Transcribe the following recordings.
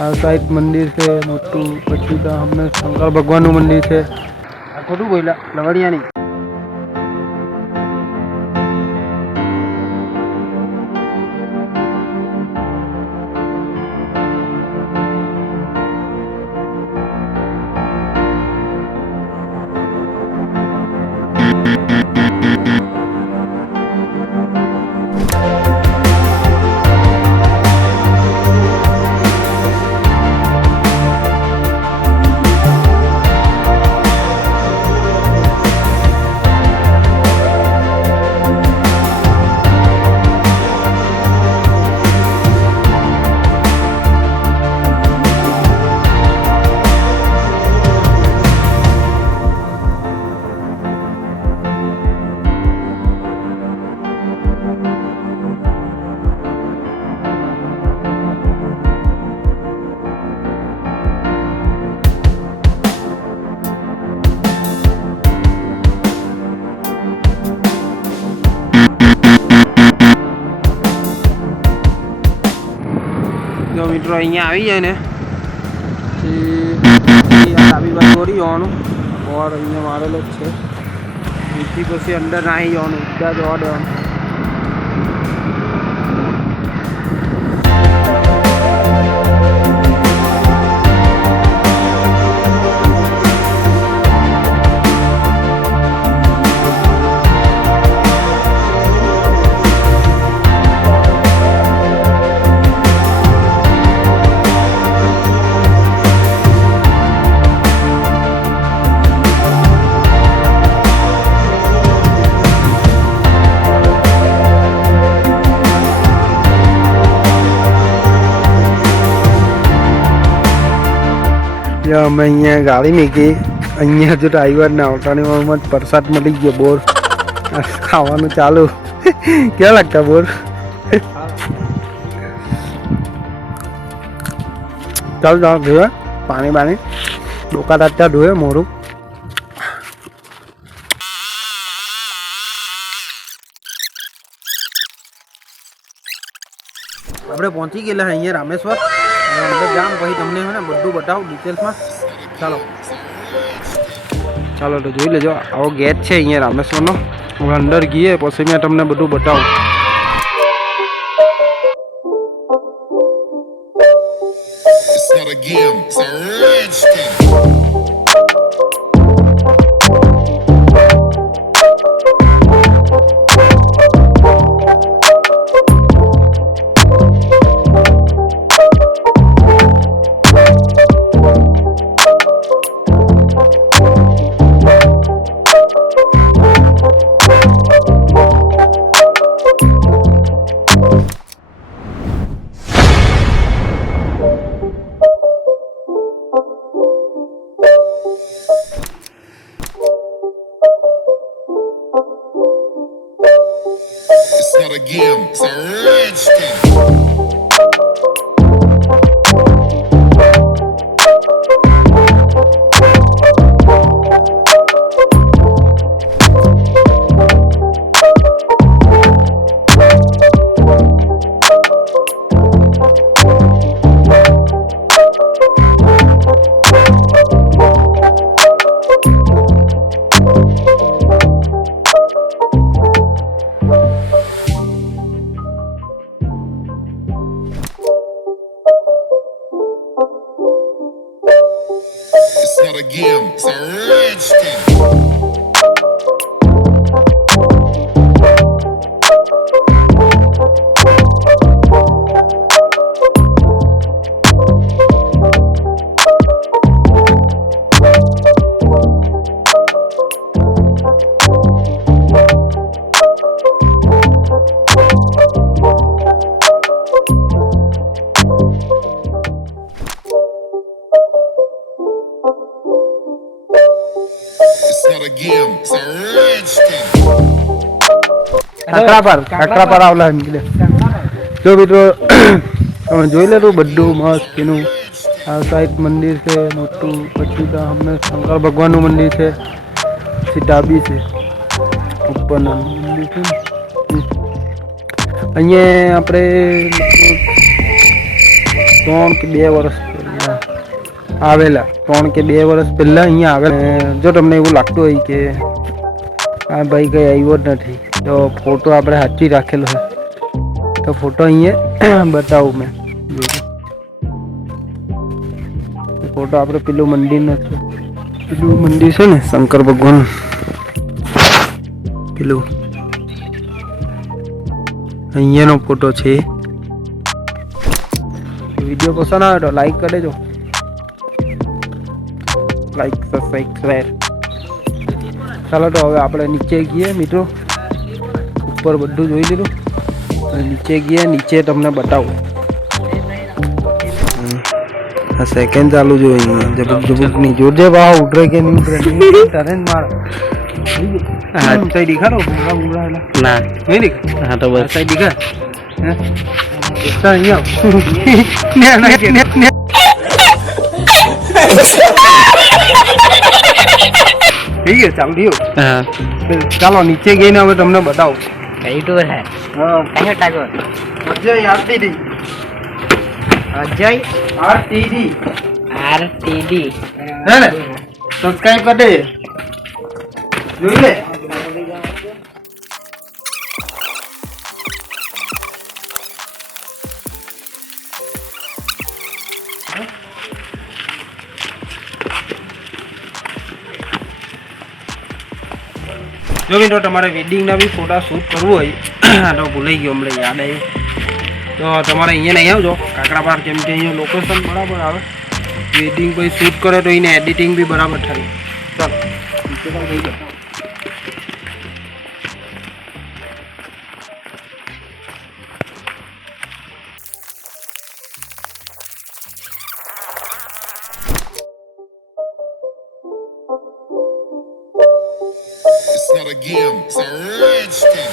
આ સાઈડ મંદિર છે મોટું, પછી તો અમને શંકર ભગવાનનું મંદિર છે. આ ખોટું બોલ્યા, લવડિયા નહીં. જો મિત્રો અહીંયા આવી જાય ને પછી ડાબી બાજુ દોરી જવાનું, બોર્ડ અહીંયા મારેલો જ છે. એથી પછી અંદર નાહી જવાનું, ત્યાં જવા દેવાનું. અમે અહીંયા ગાડી મૂકી, અહીંયા હજુ ડ્રાઈવર ને આવતાની વારમાં જ પ્રસાદ મળી ગયો. બોર ખાવાનું ચાલુ. કેવા લાગતા બોર? ચાલ ચાલ ધોવે પાણી બાણી, ડોકા તાત્યા ધોવે મોરું. આપણે પહોંચી ગયેલા અહીંયા રામેશ્વર. અંદર જામ પછી તમને છે ને બધું બતાવું ડિટેલ્સમાં. ચાલો ચાલો તો જોઈ લેજો. આવો ગેટ છે અહીંયા રામેશ્વરનો. હવે અંદર ગઈએ પછી મેં તમને બધું બતાવું. Not a game, it's a rich thing. It's not a game, it's a rich thing. કાકરા પર આવલા નીકળે. જો મિત્રો તમે જોઈ લેલું બધું મસ્ત એનું. આ સાઈડ મંદિર છે મોટું, પછી તો અમને શંકર ભગવાનનું મંદિર છે, પછી ડાબી છે ઉપરના મંદિર છે ને. અહીંયા આપણે 3 કે 2 વર્ષ પહેલાં આવેલા 3 કે 2 વર્ષ પહેલાં અહીંયા આવેલા. જો તમને એવું લાગતું હોય કે આ ભાઈ કંઈ આવ્યો જ નથી તો ફોટો આપણે સાચી રાખેલો છે. તો ફોટો અહીંયા બતાવું મેં. ફોટો આપણે પેલું મંદિરનો છે. પેલું મંદિર છે ને શંકર ભગવાન, પેલું અહીંયાનો ફોટો છે. વિડીયો પસંદ આવે તો લાઈક કરી દેજો. Like subscribe. ચાલો તો હવે આપણે નીચે ગઈએ મિત્રો. ઉપર બધું જોઈ લીધું, નીચે ગઈએ. નીચે તમને બતાવું. આ સેકન્ડ ચાલુ જો અહીંયા જબક જબક ની જોજે ભાવ ઉતરે કે નહીં ઉતરે તને માર. હા સાઈડ દિખાડો ભૂંગળા ભૂંગળા એટલે ના નહીં દેખા. હા તો બસ સાઈડ દિખા. હે એકતા અહીંયા ठीक है चालू दियो. हाँ ચાલો નીચે ગઈને હવે તમને બતાવું. કઈ ટૂર હે? હા કઈ ટાગર Ajay RTD. Ajay RTD. RTD હે ને સબસ્ક્રાઇબ કરી દે. જોઈ લે. જો મિત્રો તમારે વેડિંગના બી ફોટા શૂટ કરવું હોય તો ભૂલાઈ ગયો હમણાં યાદ આવ્યું તો તમારે અહીંયા નહીં આવજો કાકરાપાર, કેમ કે અહીંયા લોકેશન બરાબર આવે. વેડિંગ પછી શૂટ કરે તો એને એડિટિંગ બી બરાબર થાય. ચાલો નીચે પણ થઈ જાઓ. It's not a game, it's a rich thing.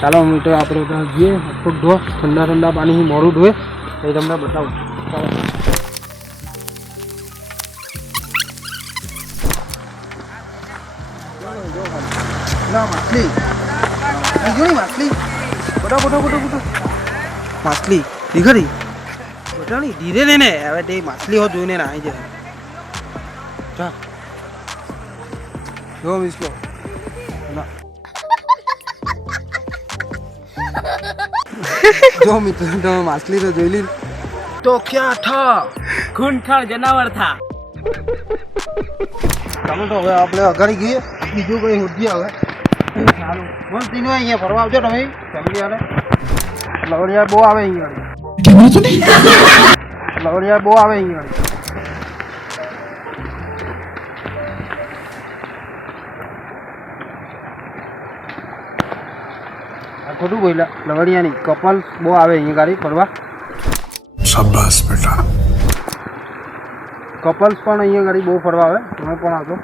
ચાલો મિત્રો આપણે ત્યાં જઈએ. પગ ધો, ઠંડા ઠંડા પાણીથી મોડું ધોએ એ તમને બતાવું. ચાલો માછલી માછલી બોટા બોટા બોટા બોટા માછલી દીખરી બોટા નહીં ધીરે લે ને. હવે તે માછલી હો જોઈને ના આવી જાય. જો મિસલો ના જો મિત્રો તમે માછલી તો જોઈ લીધી તો ક્યાં થા ખૂનખાર જનાવર થા. ચાલો તો હવે આપણે અગાડી ગઈએ. બીજું કોઈ હોદ્યા હવે સારું મસ્ત દિનો અહીંયા ફરવા આવજો તમે ફેમિલી વાળે. લવડિયા બહુ આવે અહીંયા. લવડિયા બહુ આવે અહીંયા. ખોટું બોલ્યા. લવડિયાની કપલ બહુ આવે અહીંયા ગાડી ફરવા. શાબાશ બેટા. કપલ્સ પણ અહીંયા ગાડી બહુ ફરવા આવે. તમે પણ આવજો.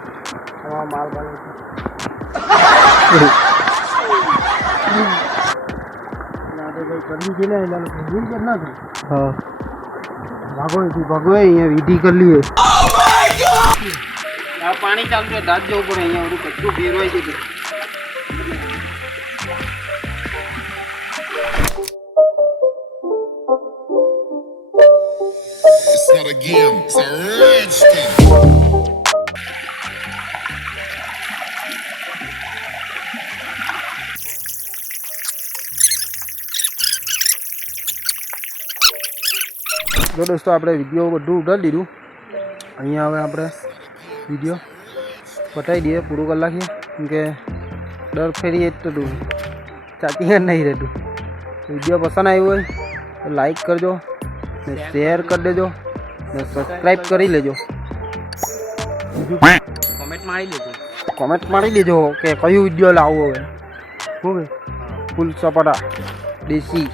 માલ બાલ કરવી છે ને એના ના થાય. હા ભાગો અહીંથી ભાગો. અહીંયા વિધિ કરી લઈએ. પાણી ચાલુ છે. દાંત જવું પડે. અહીંયા બધું કચરું ફેરવાય છે. It's not a game, it's a rich thing. જો દોસ્તો આપણે વિડીયો બધું ઉડાડી દીધું. અહીંયા હવે આપણે વિડીયો પતાવી દઈએ. પૂરું કરી નાખીએ. કેમ કે દર ફેરી જ તો ચાચી જ નહીં રહેતું. વિડીયો પસંદ આવ્યો હોય તો લાઈક કરજો ને શેર કરી દેજો ને સબસ્ક્રાઈબ કરી લેજો. કોમેન્ટ મારી દેજો કે કયું વિડીયો લાવવો હવે. શું ફૂલ સપાટા દેશી.